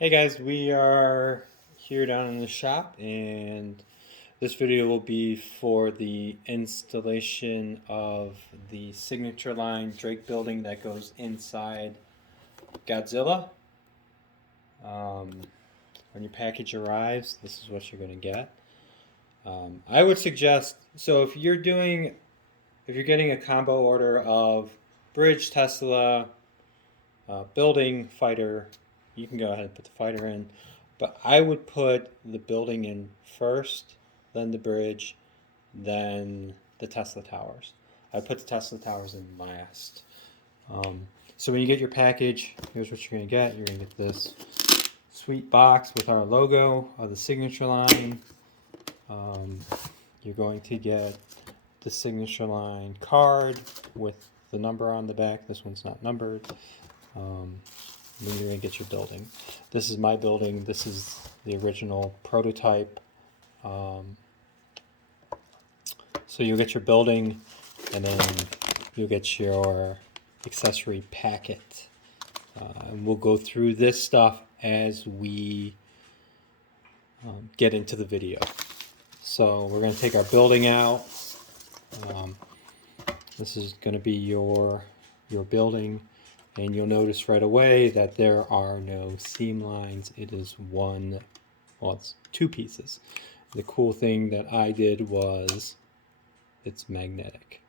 Hey guys, we are here down in the shop, and this video will be for the installation of the signature line Drake building that goes inside Godzilla. When your package arrives, this is what you're going to get. I would suggest, so if you're getting a combo order of bridge, Tesla, building, fighter, you can go ahead and put the fighter in, but I would put the building in first, then the bridge, then the Tesla towers. I put the Tesla towers in last. So when you get your package, here's what you're going to get. You're going to get this sweet box with our logo of the signature line. You're going to get the signature line card with the number on the back. This one's not numbered. Then you're going to get your building. This is my building. This is the original prototype. So you'll get your building, and then you'll get your accessory packet. And we'll go through this stuff as we get into the video. So we're going to take our building out. This is going to be your building. And you'll notice right away that there are no seam lines. It is it's two pieces. The cool thing that I did was it's magnetic.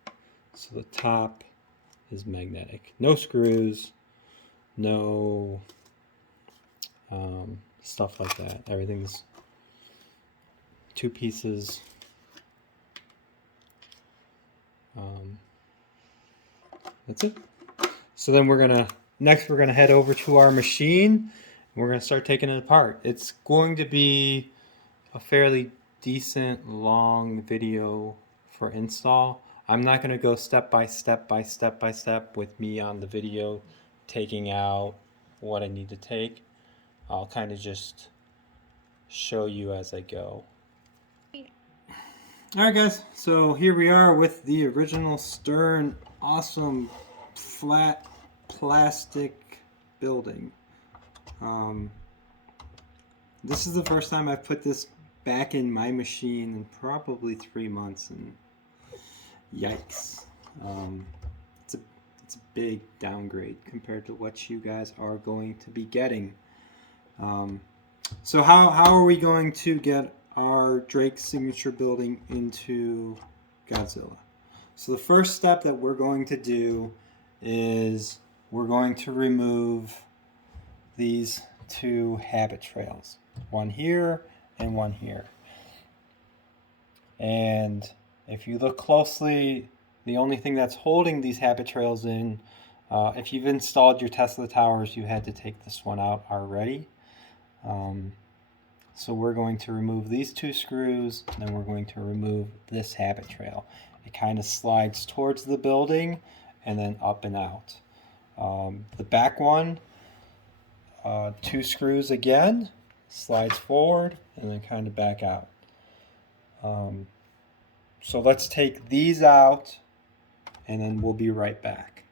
So the top is magnetic. No screws, no stuff like that. Everything's two pieces. That's it. So then we're gonna head over to our machine, and we're gonna start taking it apart. It's going to be a fairly decent long video for install. I'm not gonna go step by step with me on the video taking out what I need to take. I'll kind of just show you as I go. Alright guys, so here we are with the original Stern awesome flat plastic building. This is the first time I've put this back in my machine in probably 3 months, and yikes. It's a big downgrade compared to what you guys are going to be getting. So how are we going to get our Drake signature building into Godzilla? So the first step that we're going to do is we're going to remove these two habit trails. One here and one here. And if you look closely, the only thing that's holding these habit trails in, if you've installed your Tesla towers, you had to take this one out already. So we're going to remove these two screws, and then we're going to remove this habit trail. It kind of slides towards the building and then up and out. The back one, two screws again, slides forward and then kind of back out. So let's take these out, and then we'll be right back.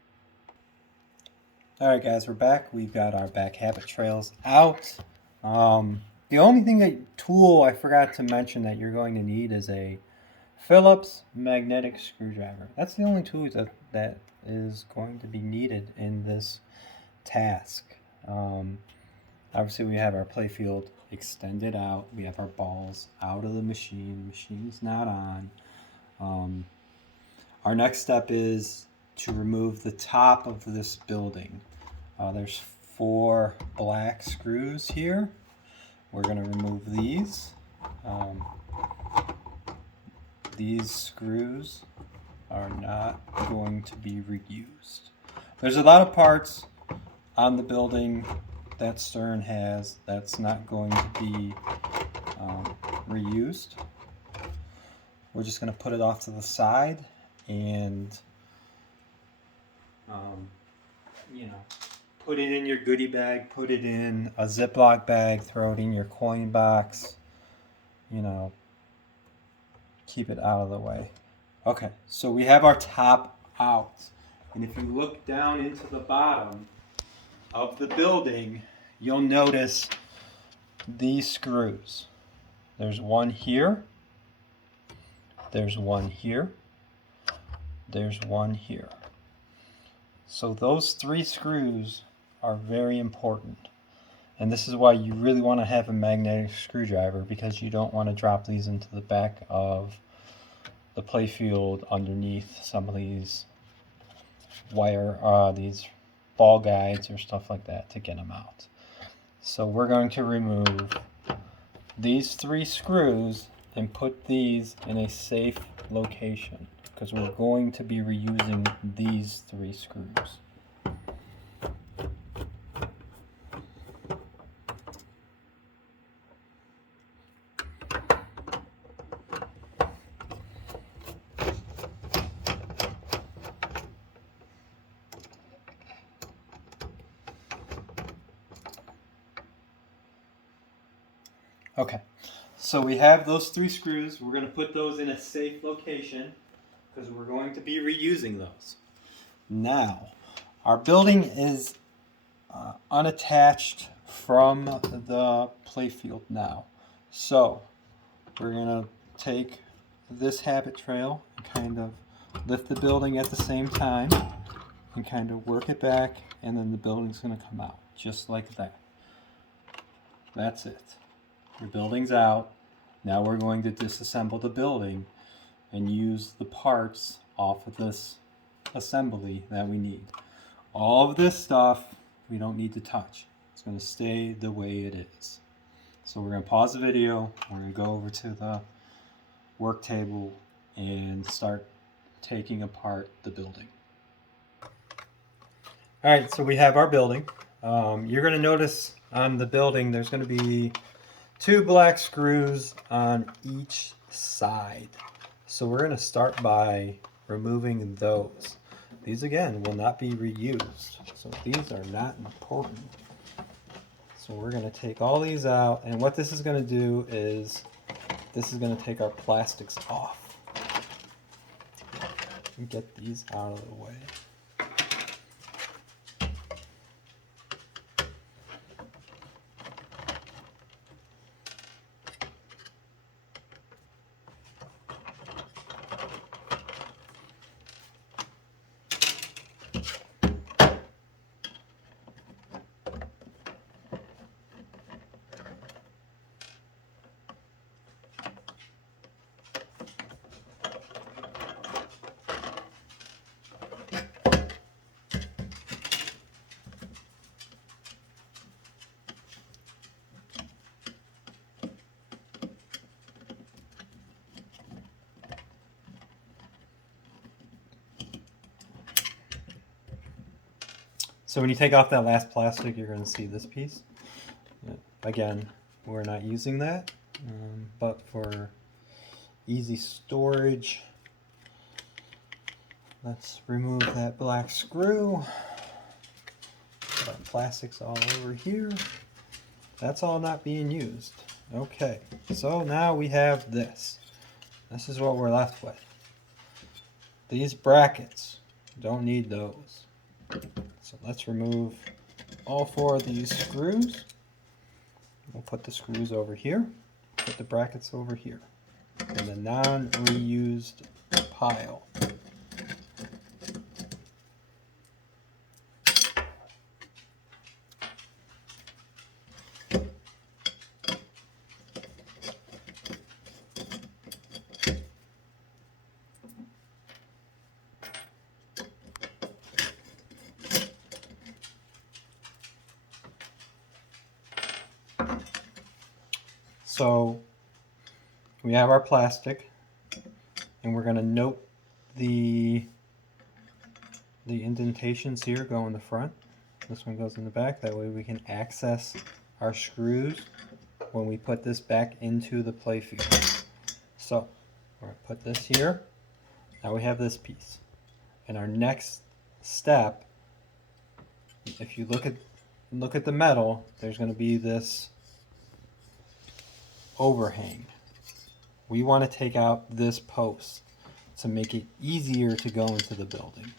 Alright guys, we're back. We've got our back habit trails out. The only tool I forgot to mention that you're going to need is a Phillips magnetic screwdriver. That's the only tool that is going to be needed in this task. Obviously we have our playfield extended out. We have our balls out of the machine. The machine's not on. Our next step is to remove the top of this building. There's 4 black screws here. We're going to remove these. These screws are not going to be reused. There's a lot of parts on the building that Stern has that's not going to be reused. We're just going to put it off to the side and put it in your goodie bag, put it in a Ziploc bag, throw it in your coin box, keep it out of the way. Okay, so we have our top out. And if you look down into the bottom of the building, you'll notice these screws. There's one here, there's one here, there's one here. So those 3 screws are very important. And this is why you really want to have a magnetic screwdriver, because you don't want to drop these into the back of the playfield underneath some of these these ball guides or stuff like that to get them out. So we're going to remove these 3 screws and put these in a safe location, because we're going to be reusing these 3 screws. Okay, so we have those 3 screws. We're going to put those in a safe location because we're going to be reusing those. Now, our building is unattached from the playfield now. So, we're going to take this habit trail and kind of lift the building at the same time and kind of work it back, and then the building's going to come out just like that. That's it. Your building's out. Now we're going to disassemble the building and use the parts off of this assembly that we need. All of this stuff we don't need to touch. It's going to stay the way it is. So we're going to pause the video. We're going to go over to the work table and start taking apart the building. Alright, so we have our building. You're going to notice on the building there's going to be 2 black screws on each side. So we're going to start by removing those. These again will not be reused, so these are not important. So we're going to take all these out, and what this is going to do is this is going to take our plastics off. And get these out of the way. So when you take off that last plastic, you're going to see this piece. Again, we're not using that, but for easy storage, let's remove that black screw. Put our plastics all over here. That's all not being used. Okay, so now we have this. This is what we're left with. These brackets, don't need those. So let's remove all 4 of these screws. We'll put the screws over here, put the brackets over here, in the non-reused pile. So we have our plastic, and we're going to note the indentations here go in the front. This one goes in the back. That way we can access our screws when we put this back into the playfield. So we're going to put this here. Now we have this piece. And our next step, if you look at the metal, there's going to be this overhang. We want to take out this post to make it easier to go into the building.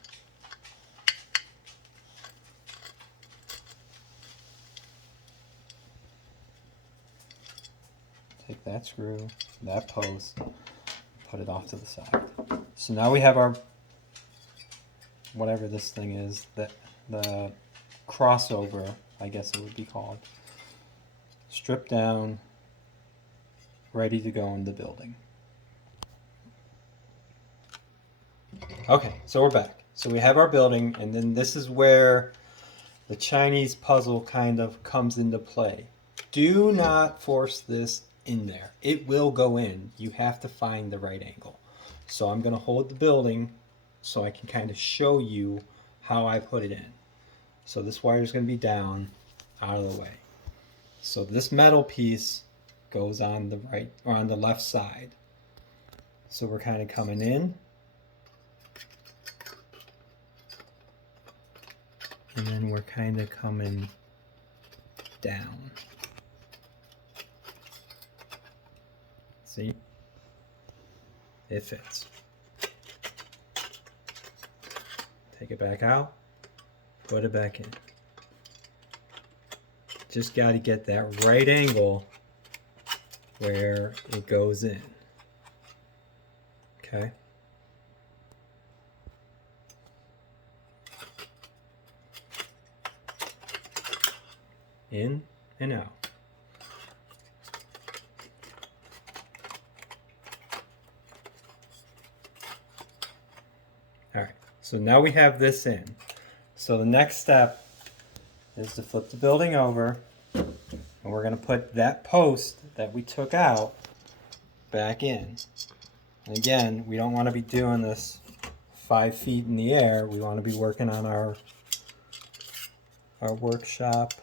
take that screw, that post, put it off to the side. So now we have our, whatever this thing is, the crossover, I guess it would be called, stripped down, ready to go in the building. Okay, so we're back. So we have our building, and then this is where the Chinese puzzle kind of comes into play. Do not force this in there. It will go in. You have to find the right angle. So I'm going to hold the building so I can kind of show you how I put it in. So this wire is going to be down, out of the way. So this metal piece goes on the right or on the left side. So we're kind of coming in. And then we're kind of coming down. See? It fits. Take it back out, put it back in. Just got to get that right angle where it goes in. Okay? In and out. All right, so now we have this in. So the next step is to flip the building over, and we're going to put that post that we took out back in. And again, we don't want to be doing this 5 feet in the air. We want to be working on our workshop,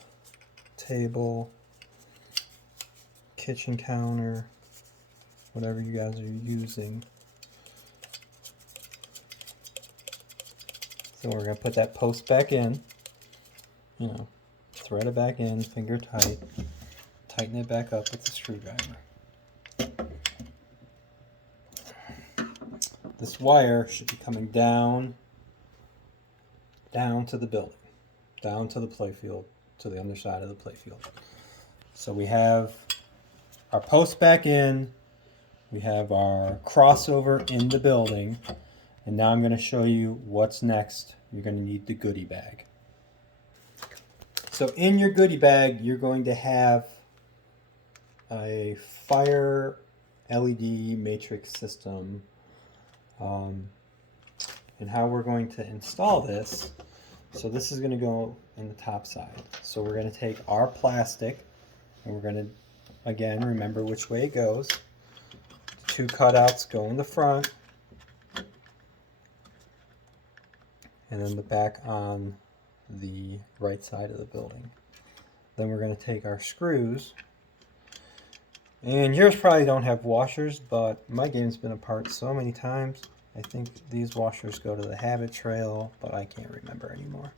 table, kitchen counter, whatever you guys are using. So we're going to put that post back in, you know, thread it back in, finger tight, tighten it back up with the screwdriver. This wire should be coming down to the building, down to the playfield, to the underside of the playfield. So we have our post back in, we have our crossover in the building, and now I'm going to show you what's next. You're going to need the goodie bag. So in your goodie bag, you're going to have a fire LED matrix system. And how we're going to install this. So this is going to go in the top side. So we're going to take our plastic, and we're going to, again, remember which way it goes. 2 cutouts go in the front, and then the back on the right side of the building. Then we're going to take our screws, and yours probably don't have washers, but my game's been apart so many times. I think these washers go to the habit trail, but I can't remember anymore.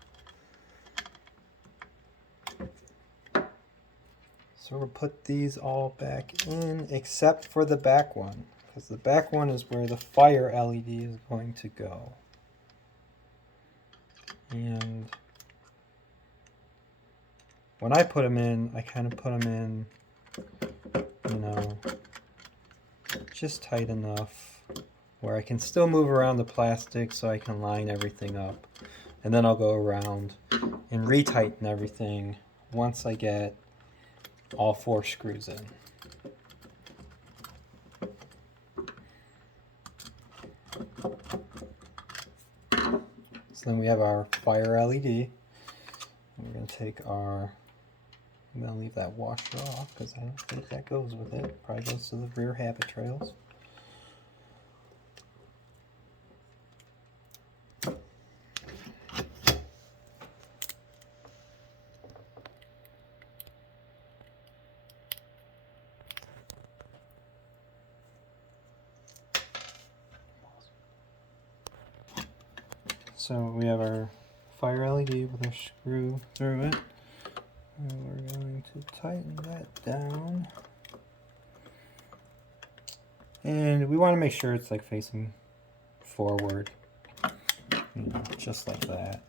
So we'll put these all back in, except for the back one, because the back one is where the fire LED is going to go. And when I put them in, I kind of put them in, you know, just tight enough where I can still move around the plastic so I can line everything up. And then I'll go around and retighten everything once I get all 4 screws in. So then we have our fire LED. And we're going to take our, I'm going to leave that washer off because I don't think that goes with it. Probably goes to the rear habit trails. So we have our fire LED with our screw through it. And we're going to tighten that down. And we want to make sure it's like facing forward. You know, just like that.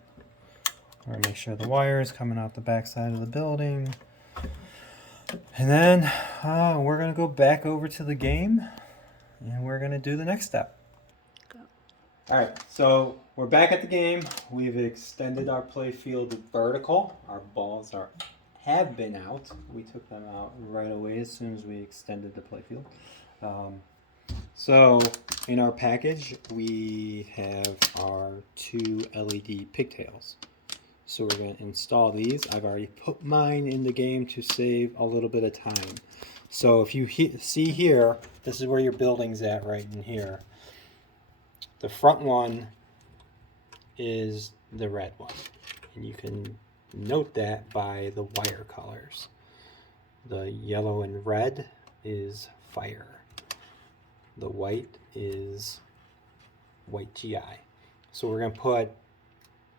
We're going to make sure the wire is coming out the back side of the building. And then we're going to go back over to the game and we're going to do the next step. Go. All right, so we're back at the game. We've extended our play field vertical. Our balls have been out. We took them out right away as soon as we extended the play field. So in our package, we have our 2 LED pigtails. So we're going to install these. I've already put mine in the game to save a little bit of time. So if you see here, this is where your building's at right in here. The front one is the red one. And you can note that by the wire colors. The yellow and red is fire. The white is white GI. So we're going to put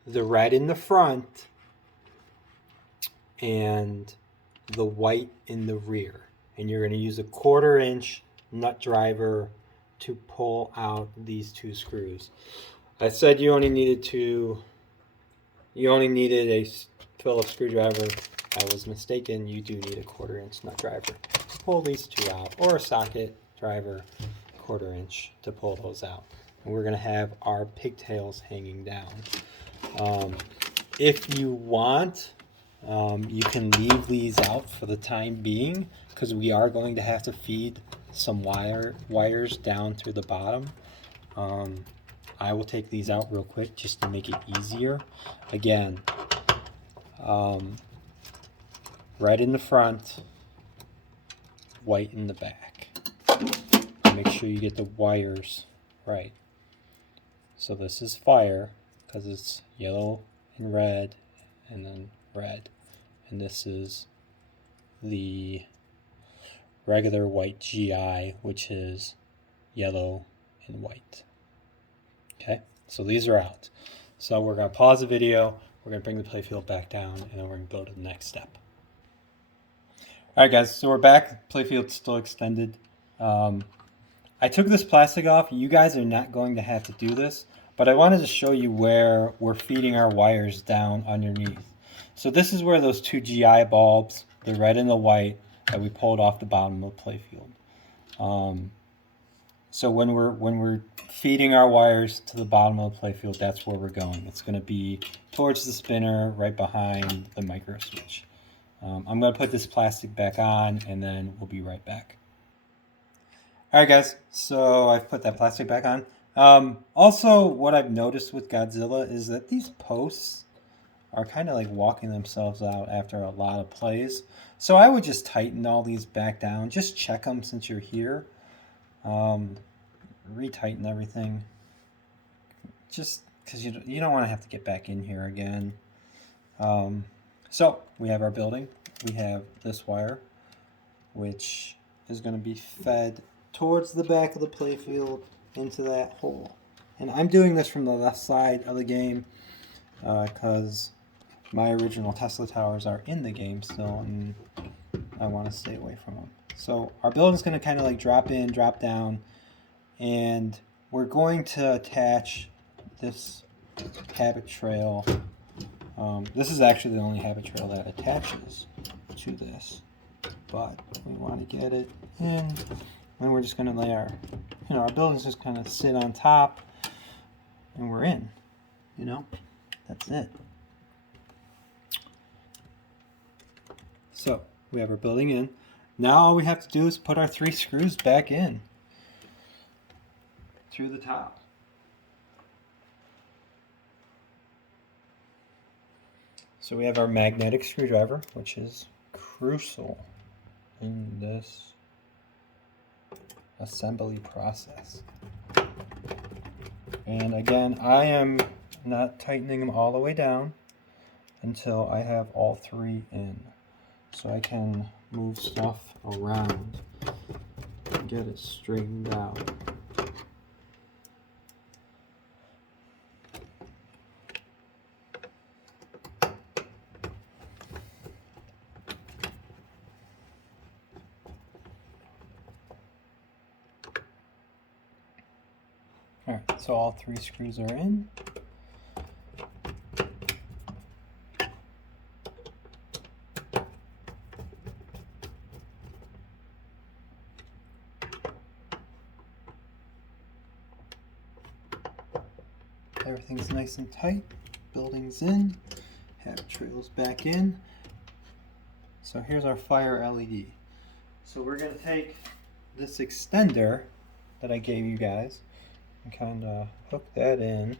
the red in the front and the white in the rear. And you're going to use a 1/4 inch nut driver to pull out these 2 screws. I said you only needed a Phillips screwdriver. I was mistaken. You do need a 1/4 inch nut driver to pull these 2 out, or a socket driver, 1/4 inch to pull those out. And we're going to have our pigtails hanging down. If you want, you can leave these out for the time being, because we are going to have to feed some wires down through the bottom. I will take these out real quick just to make it easier. Again, red in the front, white in the back. Make sure you get the wires right. So this is fire, because it's yellow and red, and then red. And this is the regular white GI, which is yellow and white. Okay, so these are out. So we're going to pause the video, we're going to bring the playfield back down, and then we're going to go to the next step. All right, guys, so we're back. Playfield's still extended. I took this plastic off. You guys are not going to have to do this, but I wanted to show you where we're feeding our wires down underneath. So this is where those 2 GI bulbs, the red and the white, that we pulled off the bottom of the playfield. So when we're feeding our wires to the bottom of the playfield, that's where we're going. It's going to be towards the spinner, right behind the micro switch. I'm going to put this plastic back on, and then we'll be right back. All right, guys, so I've put that plastic back on. Also, what I've noticed with Godzilla is that these posts are kind of like walking themselves out after a lot of plays. So I would just tighten all these back down. Just check them since you're here. Retighten everything. Just because you don't want to have to get back in here again. So we have our building. We have this wire, which is going to be fed towards the back of the playfield into that hole. And I'm doing this from the left side of the game because my original Tesla towers are in the game still, and I want to stay away from them. So our building's going to kind of like drop in, drop down, and we're going to attach this habit trail. This is actually the only habit trail that attaches to this, but we want to get it in. And we're just going to lay our buildings just kind of sit on top, and we're in. That's it. So we have our building in. Now all we have to do is put our 3 screws back in through the top. So we have our magnetic screwdriver, which is crucial in this assembly process. And again, I am not tightening them all the way down until I have all 3 in. So I can move stuff around and get it straightened out. Alright, so all 3 screws are in. everything's nice and tight. Buildings in, habit trails back in. So here's our fire LED. So we're going to take this extender that I gave you guys and kind of hook that in.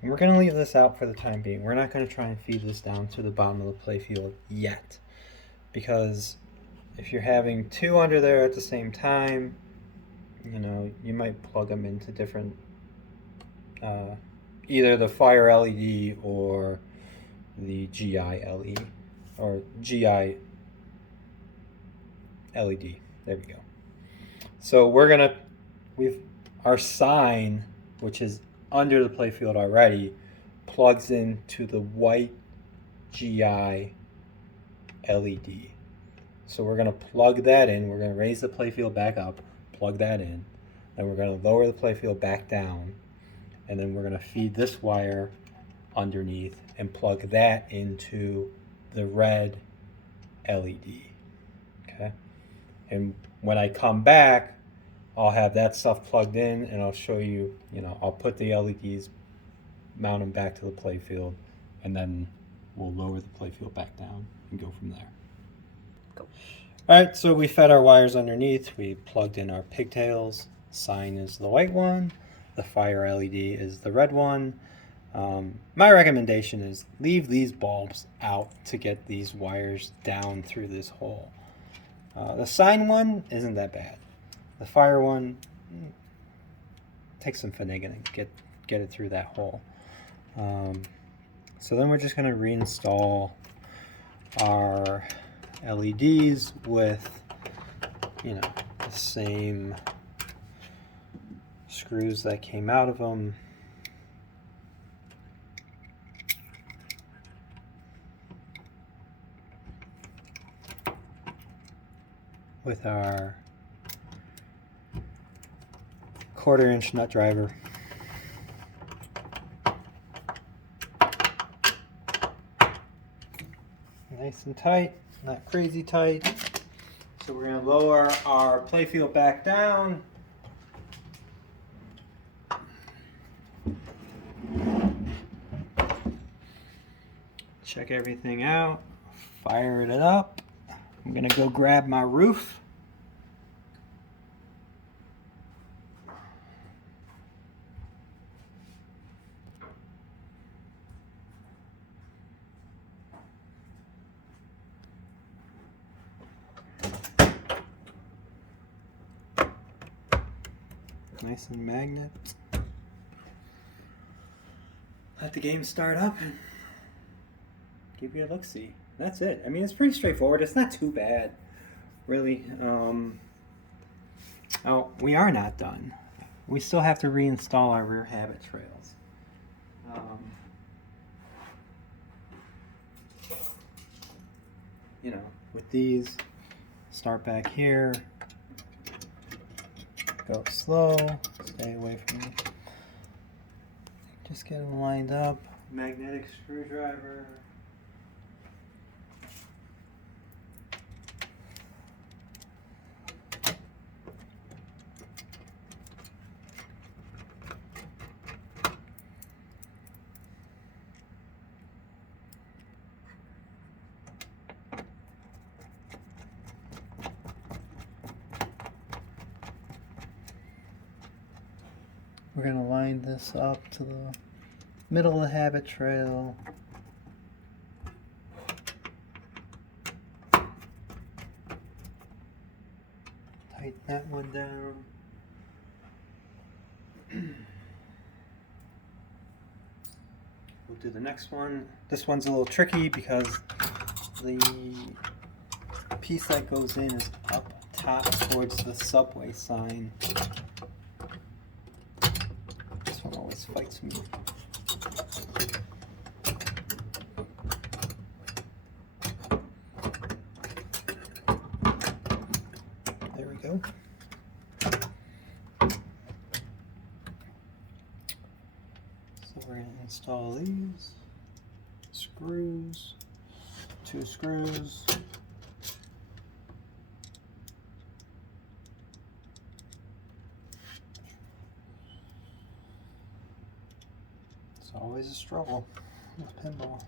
And we're going to leave this out for the time being. We're not going to try and feed this down to the bottom of the playfield yet. Because if you're having two under there at the same time, you know, you might plug them into different, either the fire LED or the GI LED, or GI LED. There we go. So our sign, which is under the playfield already, plugs into the white GI LED. So we're going to plug that in. We're going to raise the playfield back up, plug that in, then we're going to lower the playfield back down, and then we're going to feed this wire underneath and plug that into the red LED. Okay? And when I come back, I'll have that stuff plugged in, and I'll show you, I'll put the LEDs, mount them back to the playfield, and then we'll lower the playfield back down and go from there. Go. All right, so we fed our wires underneath. We plugged in our pigtails. Sign is the white one. The fire LED is the red one. My recommendation is leave these bulbs out to get these wires down through this hole. The sign one isn't that bad. The fire one takes some finagling to get it through that hole. So then we're just going to reinstall our LEDs with, the same screws that came out of them. With our 1/4-inch nut driver. Nice and tight, not crazy tight. So we're going to lower our playfield back down. Check everything out, fire it up. I'm going to go grab my roof. Nice and magnet. Let the game start up and give you a look-see. That's it. I mean, it's pretty straightforward. It's not too bad, really. Oh, we are not done. We still have to reinstall our rear habit trails. With these, start back here. Go slow, stay away from me. Just get them lined up. Magnetic screwdriver. We're going to line this up to the middle of the habit trail. Tighten that one down. We'll do the next one. This one's a little tricky because the piece that goes in is up top towards the subway sign. Always fights me. There we go. So we're going to install these screws, 2 screws. It's always a struggle with pinball.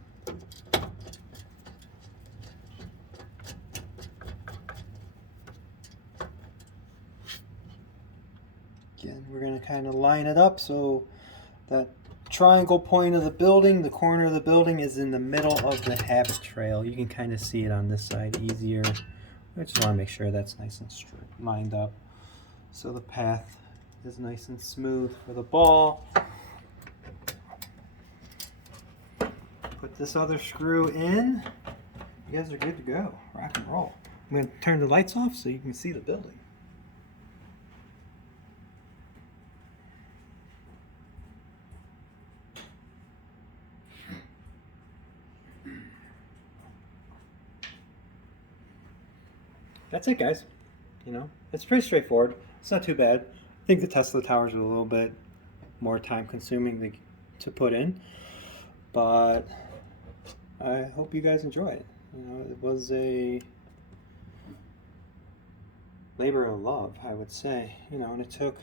Again, we're going to kind of line it up so that triangle point of the building, the corner of the building, is in the middle of the habit trail. You can kind of see it on this side easier. I just want to make sure that's nice and straight, lined up, so the path is nice and smooth for the ball. Put this other screw in. You guys are good to go. Rock and roll. I'm going to turn the lights off so you can see the building. That's it, guys. You know, it's pretty straightforward. It's not too bad. I think the Tesla towers are a little bit more time consuming to put in, but I hope you guys enjoy it. You know, it was a labor of love, I would say. You know, and it took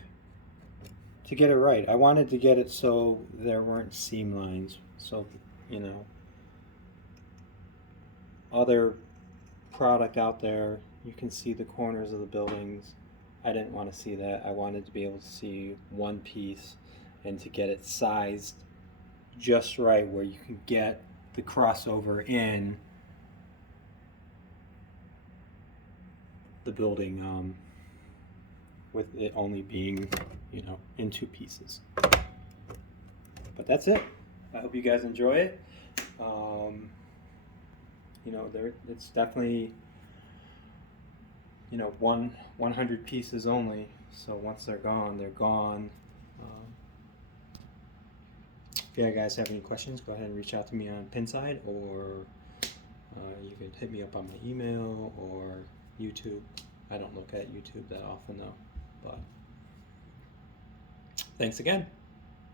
to get it right. I wanted to get it so there weren't seam lines. So, you know, other product out there, you can see the corners of the buildings. I didn't want to see that. I wanted to be able to see one piece and to get it sized just right where you can get the crossover in the building, with it only being, you know, in two pieces. But that's it. I hope you guys enjoy it. You know, it's definitely, you know, 100 pieces only. So once they're gone, they're gone. If you guys have any questions, go ahead and reach out to me on Pinside, or you can hit me up on my email or YouTube. I don't look at YouTube that often though, but thanks again.